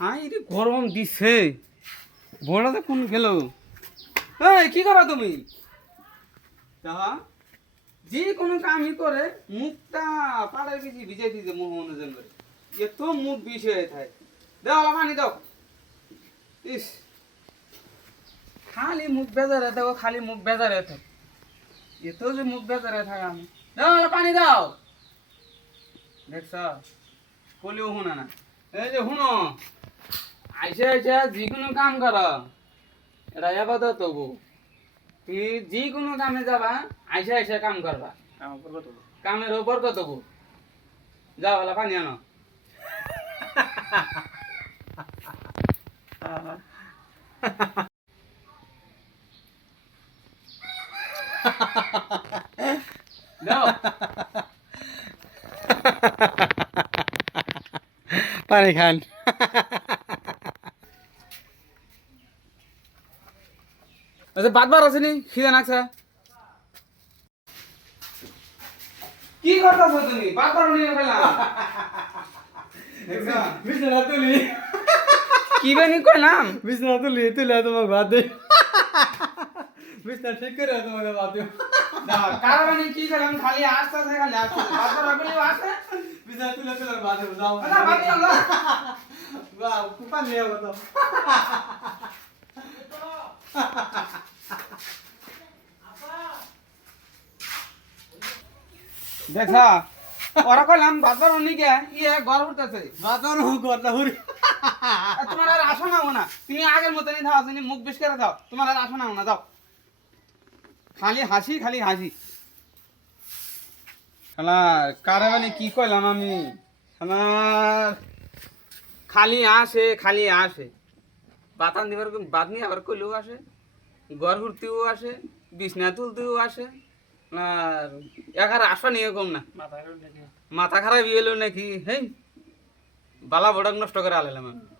high রে গরম দিছে বড়াতে কোন গেল এই কি করো তুমি যাওয়া যে কোনো কামই করে মুখটা পাড়ার বেশি ভিজে দিতে মুখ অনুযায়ী করে এত মুখ বিষ হয়ে থাকে দাও পানি দাও ইস খালি মুখ বেজারে থাকো খালি মুখ বেজারে থাক এত যে মুখ বেজারে থাকে আমি দাও পানি দাও দেখছ বলিও শুনা না এই যে শুনো আইসা আইসা যে কোনো কাম কর এটা এবার তবু তুই যে কোনো কামে যাবা আইসা আইসা কাম করবা কামের উপর কত যাও হলা পানি আনো দাও পানি খান আচ্ছা বাদ বার আছে নি খিদে নাকছে কি করতেছো তুমি বাদ বার নিয়ে ফেলা বিছানা তুলি কি বেনি কইলাম বিছানা তুলি তুলে তোমাকে ভাত দে বিছানা ঠিক করে তোমাকে ভাত দিও দাও কারণে কি করলাম খালি আস্তে আস্তে খালি আস্তে বাদ বার বলি আসে বিছানা তুলে তুলে ভাত দিও যাও না বাদ দিও না বাহ কুপা নিয়ে আও তো দেখা ওরা কইলাম বাদ বার নি কে ইয়ে ঘর উঠতেছে বাতর হু করতা হুরি তোমার আর আসো না না তুমি আগের মতনই দাও তুমি মুখ বেশ করে দাও তোমার আর আসো না দাও খালি হাসি খালি হাসি শালা কারে মানে কি কইলাম আমি শালা খালি আসে বাতান দিবার বাদ নিয়ে আবার কইলেও আসে ঘর ঘুরতেও আসে বিছনা তুলতেও আসে আর একার আসা নিয়ে কম না মাথা খারাপ হয়ে গেল নাকি হেই বালা বড়ক নষ্ট করে আলাইলাম আমি